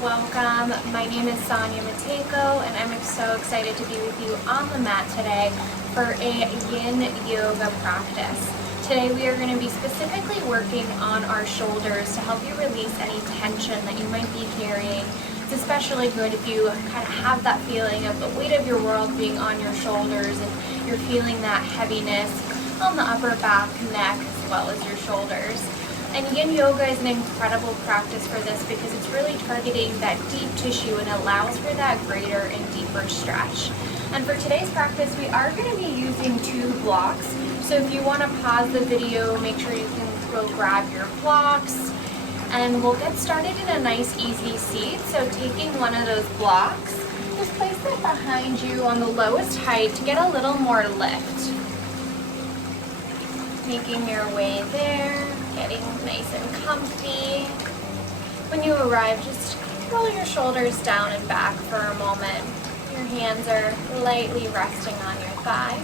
welcome. My name is Sonya and I'm so excited to be with you on the mat today for a Yin Yoga practice. Today we are going to be specifically working on our shoulders to help you release any tension that you might be carrying. It's especially good if you kind of have that feeling of the weight of your world being on your shoulders and you're feeling that heaviness on the upper back, neck, as well as your shoulders. And Yin Yoga is an incredible practice for this because it's really targeting that deep tissue and allows for that greater and deeper stretch. And for today's practice, we are going to be using 2 blocks. So if you want to pause the video, make sure you can go grab your blocks. And we'll get started in a nice, easy seat. So taking one of those blocks, just place it behind you on the lowest height to get a little more lift. Making your way there, getting nice and comfy. When you arrive, just roll your shoulders down and back for a moment. Your hands are lightly resting on your thigh.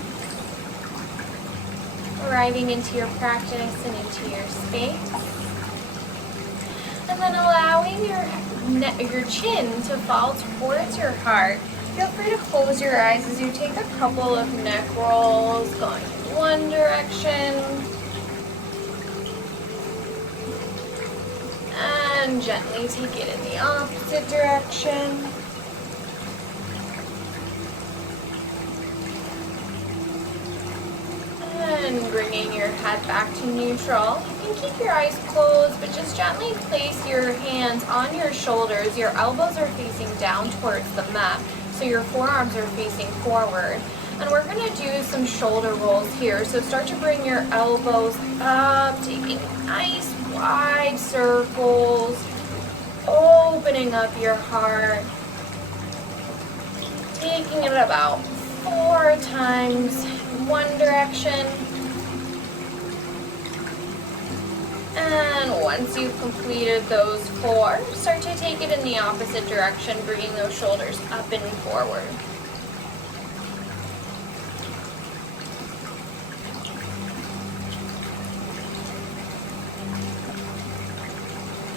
Arriving into your practice and into your space. And then allowing your chin to fall towards your heart. Feel free to close your eyes as you take a couple of neck rolls, going in one direction and gently take it in the opposite direction. And bringing your head back to neutral. You can keep your eyes closed, but just gently place your hands on your shoulders. Your elbows are facing down towards the mat, so your forearms are facing forward. And we're going to do some shoulder rolls here. So start to bring your elbows up, taking nice wide circles, opening up your heart, taking it about 4 times in one direction. And once you've completed those 4, start to take it in the opposite direction, bringing those shoulders up and forward.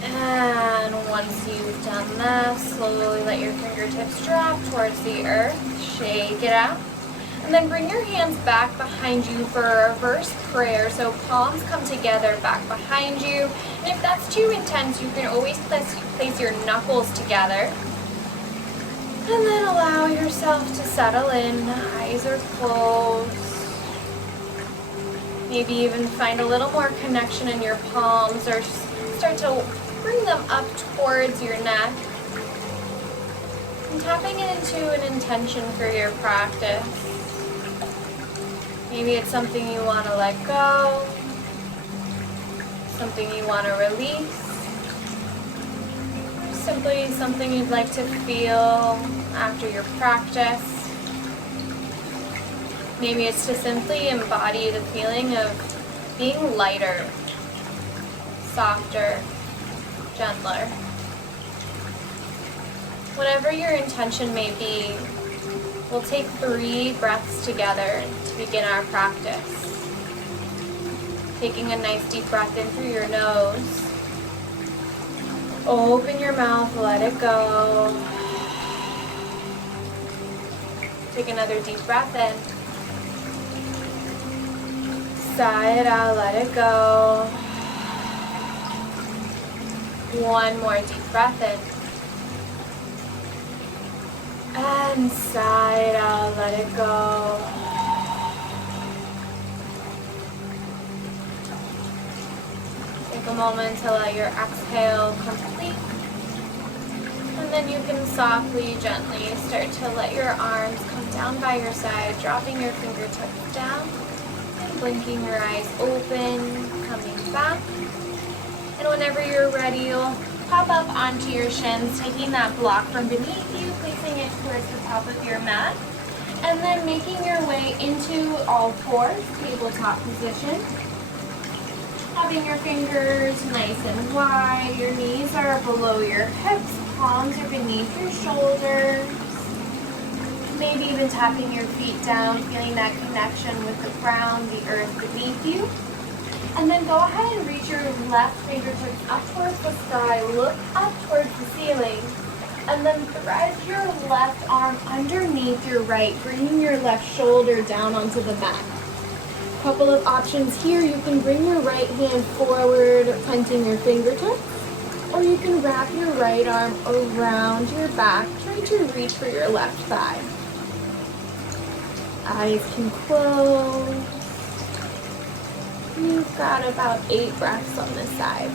And once you've done that, slowly let your fingertips drop towards the earth, shake it out. And then bring your hands back behind you for a reverse prayer. So palms come together back behind you. And if that's too intense, you can always place your knuckles together. And then allow yourself to settle in. Eyes are closed. Maybe even find a little more connection in your palms or start to bring them up towards your neck. And tapping into an intention for your practice. Maybe it's something you want to let go, something you want to release, or simply something you'd like to feel after your practice. Maybe it's to simply embody the feeling of being lighter, softer, gentler. Whatever your intention may be, we'll take 3 breaths together to begin our practice. Taking a nice deep breath in through your nose. Open your mouth, let it go. Take another deep breath in. Sigh it out, let it go. One more deep breath in. And sigh it out, let it go. Take a moment to let your exhale complete. And then you can softly, gently start to let your arms come down by your side, dropping your fingertips down and blinking your eyes open, coming back. And whenever you're ready, you'll pop up onto your shins, taking that block from beneath you, placing it towards the top of your mat, and then making your way into all 4s, tabletop position. Having your fingers nice and wide, your knees are below your hips, palms are beneath your shoulders. Maybe even tapping your feet down, feeling that connection with the ground, the earth beneath you. And then go ahead and reach your left fingertips up towards the sky. Look up towards the ceiling. And then thread your left arm underneath your right, bringing your left shoulder down onto the mat. Couple of options here. You can bring your right hand forward, planting your fingertips, or you can wrap your right arm around your back, trying to reach for your left thigh. Eyes can close. You've got about 8 breaths on this side.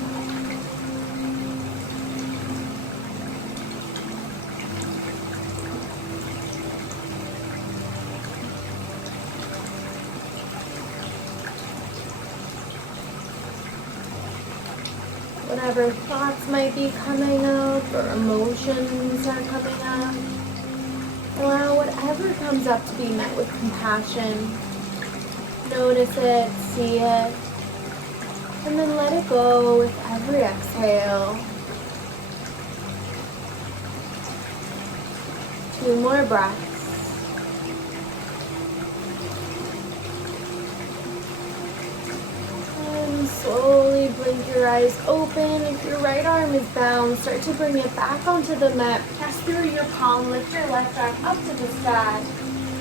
Whatever thoughts might be coming up or emotions are coming up, allow whatever comes up to be met with compassion. Notice it, see it, and then let it go with every exhale. 2 more breaths. Slowly blink your eyes open. If your right arm is bound, start to bring it back onto the mat. Press through your palm, lift your left arm up to the sky.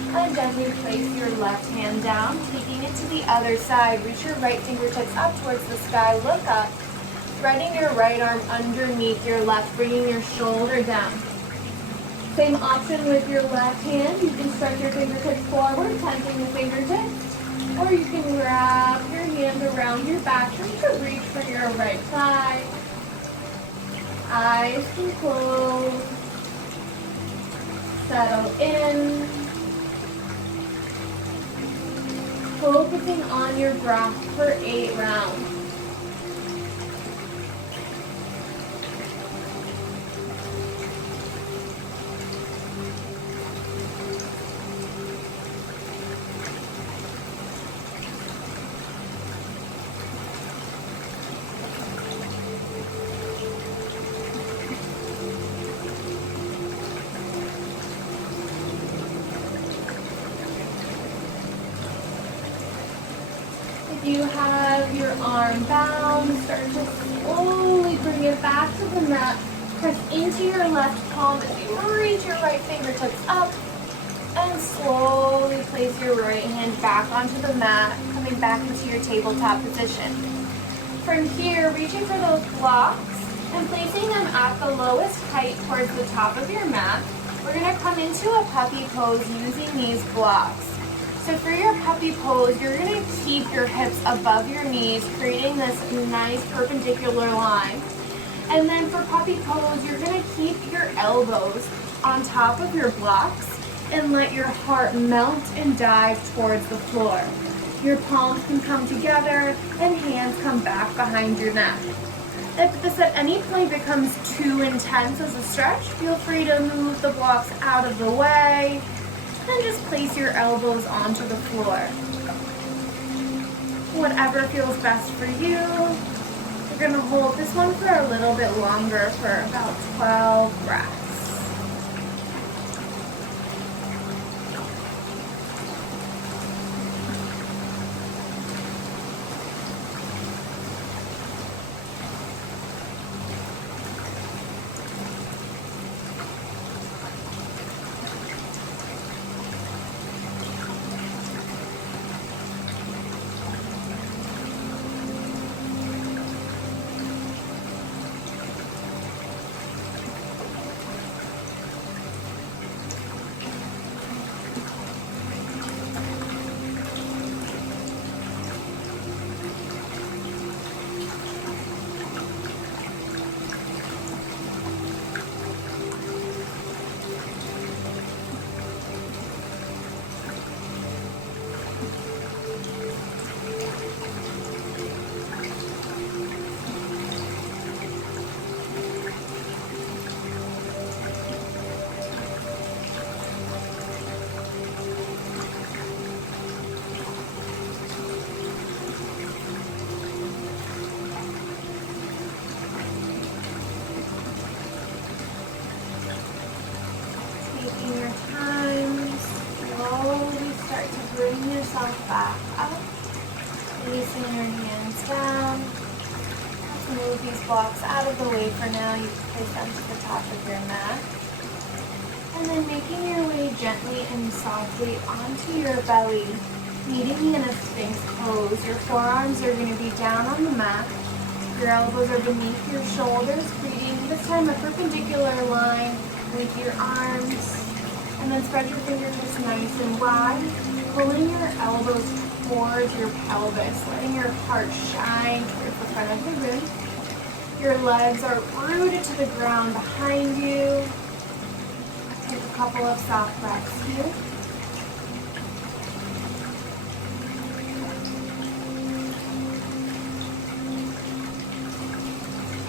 And gently place your left hand down, taking it to the other side. Reach your right fingertips up towards the sky. Look up. Threading your right arm underneath your left, bringing your shoulder down. Same option with your left hand. You can stretch your fingertips forward, planting the fingertips. Or you can wrap your hand around your back, trying to reach for your right thigh. Eyes can close. Settle in. Focusing on your breath for 8 rounds. You have your arm bound, start to slowly bring it back to the mat. Press into your left palm as you reach your right fingertips up. And slowly place your right hand back onto the mat, coming back into your tabletop position. From here, reaching for those blocks and placing them at the lowest height towards the top of your mat. We're going to come into a puppy pose using these blocks. So for your puppy pose, you're going to keep your hips above your knees, creating this nice perpendicular line. And then for puppy pose, you're going to keep your elbows on top of your blocks and let your heart melt and dive towards the floor. Your palms can come together and hands come back behind your neck. If this at any point becomes too intense as a stretch, feel free to move the blocks out of the way. Then just place your elbows onto the floor. Whatever feels best for you. We're going to hold this one for a little bit longer for about 12 breaths. Back up, releasing your hands down. Let's move these blocks out of the way for now. You can place them to the top of your mat. And then making your way gently and softly onto your belly, meeting in a Sphinx pose. Your forearms are going to be down on the mat. Your elbows are beneath your shoulders, creating this time a perpendicular line with your arms. And then spread your fingertips nice and wide, pulling your elbows towards your pelvis, letting your heart shine towards the front of the room. Your legs are rooted to the ground behind you. Take a couple of soft breaths here.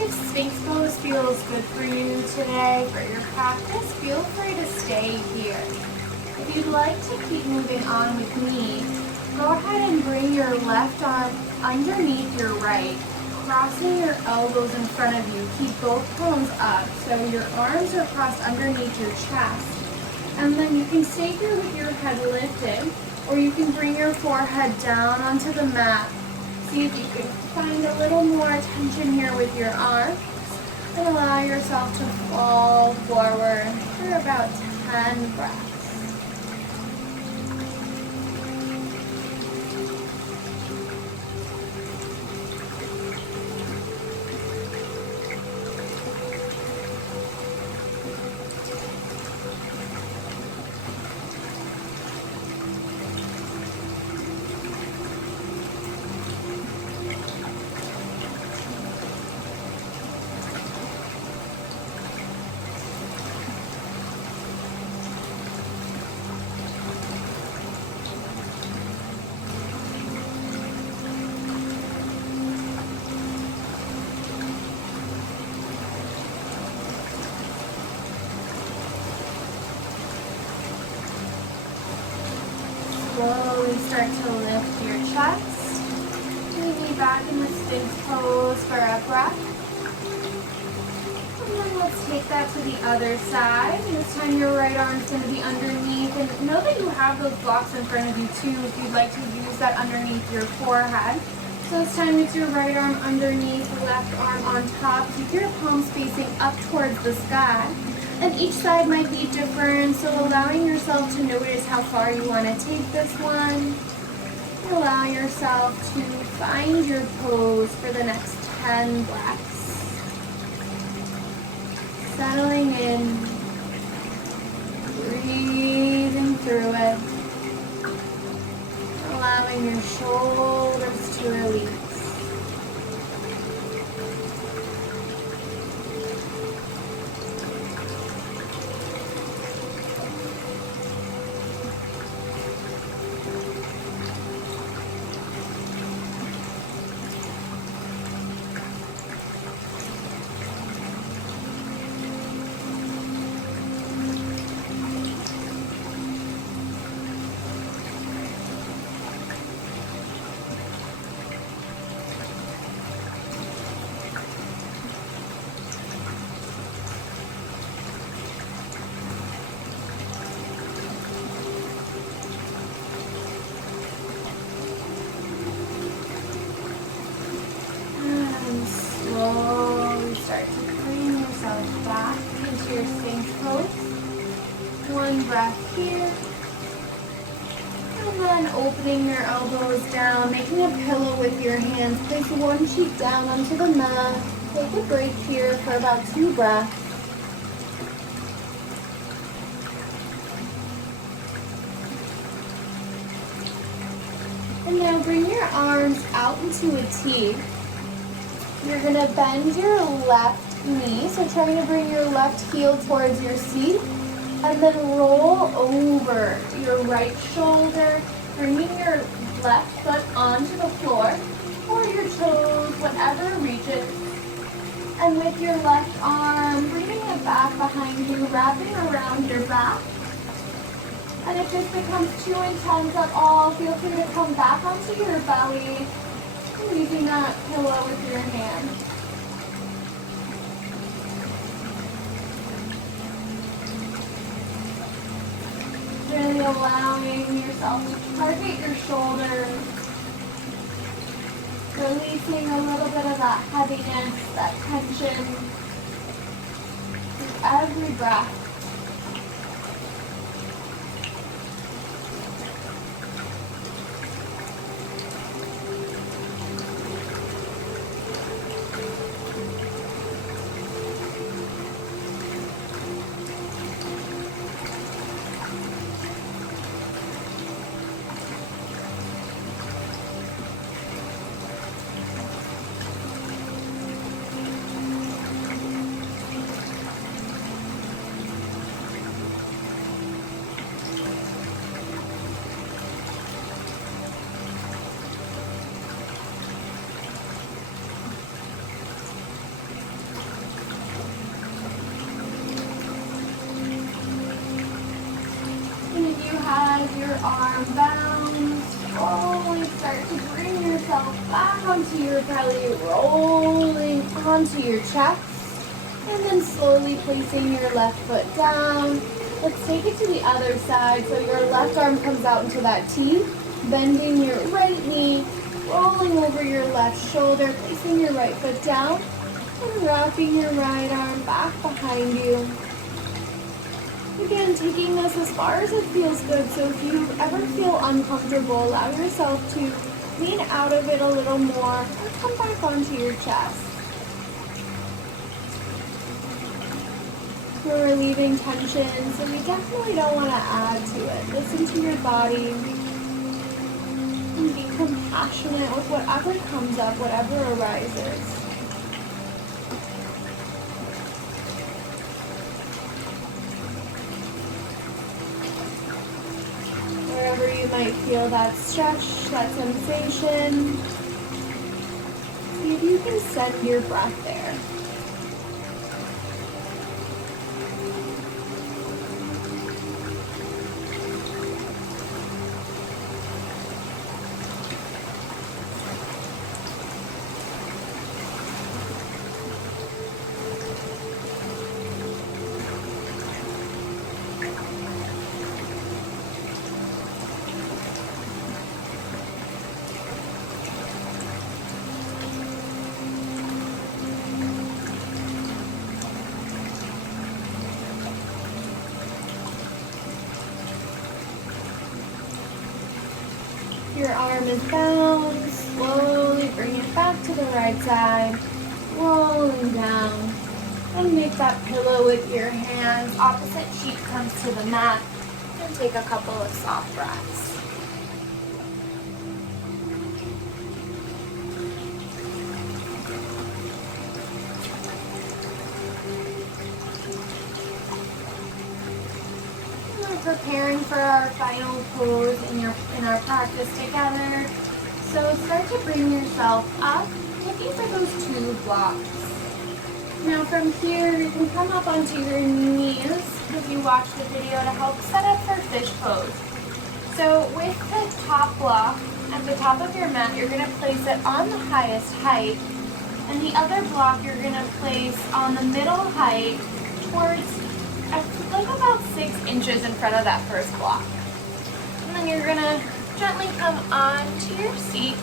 If Sphinx pose feels good for you today, for your practice, feel free to stay here. If you'd like to keep moving on with me, go ahead and bring your left arm underneath your right, crossing your elbows in front of you. Keep both palms up so your arms are crossed underneath your chest. And then you can stay here with your head lifted, or you can bring your forehead down onto the mat. See if you can find a little more tension here with your arms, and allow yourself to fall forward for about 10 breaths. Slowly start to lift your chest. Maybe back in the Sphinx pose for a breath. And then let's take that to the other side. This time your right arm's going to be underneath. And know that you have those blocks in front of you too if you'd like to use that underneath your forehead. So this time it's your right arm underneath, left arm on top. Keep your palms facing up towards the sky. And each side might be different, so allowing yourself to notice how far you want to take this one. Allow yourself to find your pose for the next 10 breaths. Settling in, breathing through it, allowing your shoulders to release. Slowly start to bring yourself back into your Sphinx pose. One breath here. And then opening your elbows down, making a pillow with your hands. Place one cheek down onto the mat. Take a break here for about 2 breaths. And now bring your arms out into a T. You're going to bend your left knee, so trying to bring your left heel towards your seat, and then roll over your right shoulder, bringing your left foot onto the floor, or your toes, whatever reaches. And with your left arm, bringing it back behind you, wrapping around your back. And if this becomes too intense at all, feel free to come back onto your belly, using that pillow with your hand. Really allowing yourself to target your shoulders, releasing a little bit of that heaviness, that tension with every breath. as your arm bounds, slowly start to bring yourself back onto your belly, rolling onto your chest, and then slowly placing your left foot down. Let's take it to the other side. So your left arm comes out into that T, bending your right knee, rolling over your left shoulder, placing your right foot down, and wrapping your right arm back behind you. Again, taking this as far as it feels good. So if you ever feel uncomfortable, allow yourself to lean out of it a little more or come back onto your chest. We're relieving tension, so we definitely don't want to add to it. Listen to your body and be compassionate with whatever comes up, whatever arises. Wherever you might feel that stretch, that sensation, see if you can send your breath there. Your arm is bound, slowly bring it back to the right side, rolling down, and make that pillow with your hands. Opposite cheek comes to the mat, and take a couple of soft breaths. Preparing for our final pose in our practice together. So start to bring yourself up, looking for those two blocks. Now from here, you can come up onto your knees if you watch the video to help set up for fish pose. So with the top block at the top of your mat, you're going to place it on the highest height, and the other block you're going to place on the middle height towards like about 6 inches in front of that first block. And then you're gonna gently come onto your seat.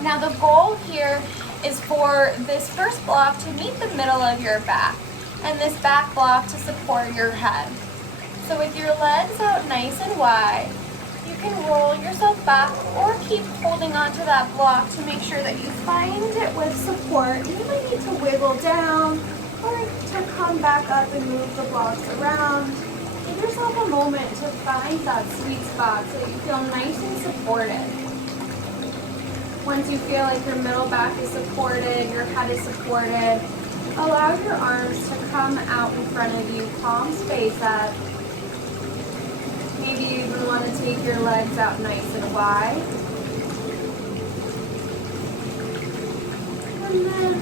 Now the goal here is for this first block to meet the middle of your back, and this back block to support your head. So with your legs out nice and wide, you can roll yourself back or keep holding onto that block to make sure that you find it with support. You might need to wiggle down or to come back up and move the blocks around. Give yourself a moment to find that sweet spot so that you feel nice and supported. Once you feel like your middle back is supported, your head is supported, allow your arms to come out in front of you, palms face up. Maybe you even want to take your legs out nice and wide. And then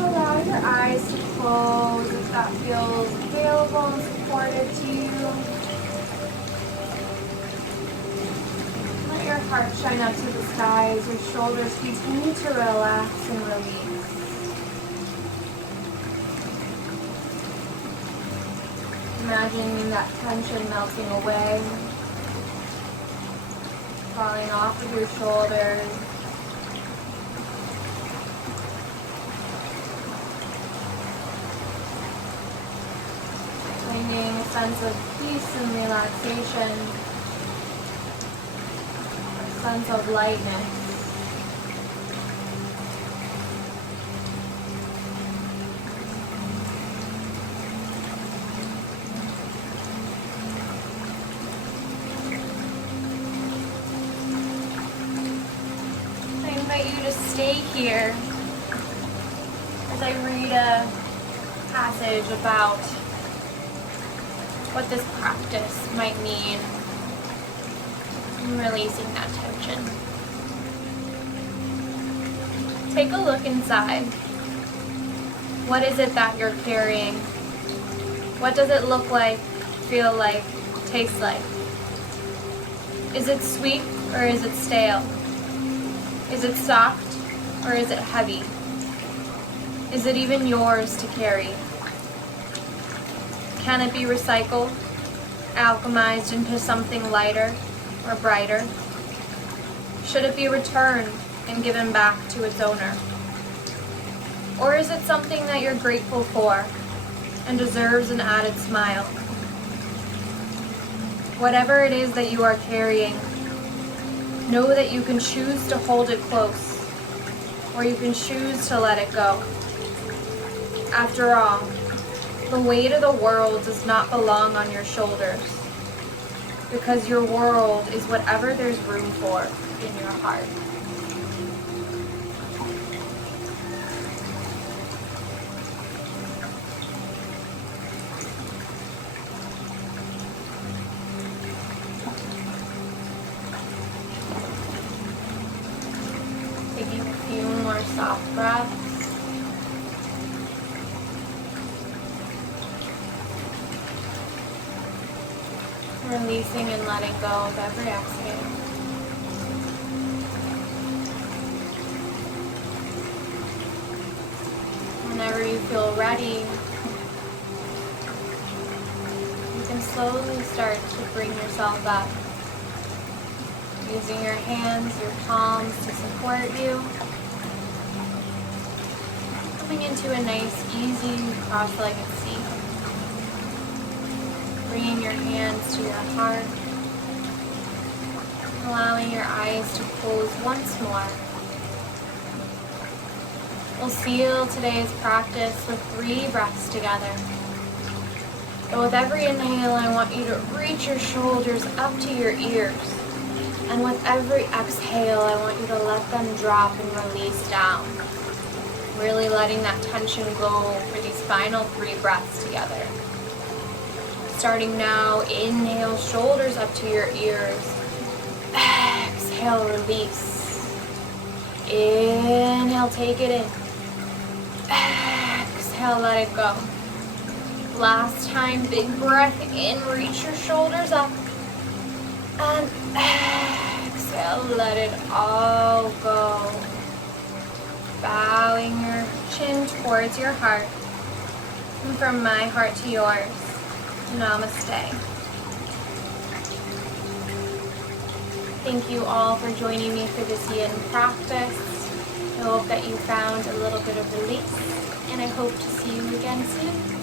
allow your eyes to close if that feels available and supportive to you. Let your heart shine up to the sky as your shoulders continue to relax and release. Imagining that tension melting away, falling off of your shoulders. Finding a sense of peace and relaxation, a sense of lightness. I invite you to stay here as I read a passage about what this practice might mean in releasing that tension. Take a look inside. What is it that you're carrying? What does it look like, feel like, taste like? Is it sweet or is it stale? Is it soft or is it heavy? Is it even yours to carry? Can it be recycled, alchemized into something lighter or brighter? Should it be returned and given back to its owner? Or is it something that you're grateful for and deserves an added smile? Whatever it is that you are carrying, know that you can choose to hold it close, or you can choose to let it go. After all, the weight of the world does not belong on your shoulders, because your world is whatever there's room for in your heart. Taking a few more soft breaths. Releasing and letting go with every exhale. Whenever you feel ready, you can slowly start to bring yourself up. Using your hands, your palms to support you. Coming into a nice, easy, cross-legged seat. Bringing your hands to your heart. Allowing your eyes to close once more. We'll seal today's practice with 3 breaths together. But with every inhale, I want you to reach your shoulders up to your ears. And with every exhale, I want you to let them drop and release down. Really letting that tension go for these final 3 breaths together. Starting now, inhale, shoulders up to your ears. Exhale, release. Inhale, take it in. Exhale, let it go. Last time, big breath in, reach your shoulders up. And exhale, let it all go. Bowing your chin towards your heart. And from my heart to yours, namaste. Thank you all for joining me for this yin practice. I hope that you found a little bit of relief, and I hope to see you again soon.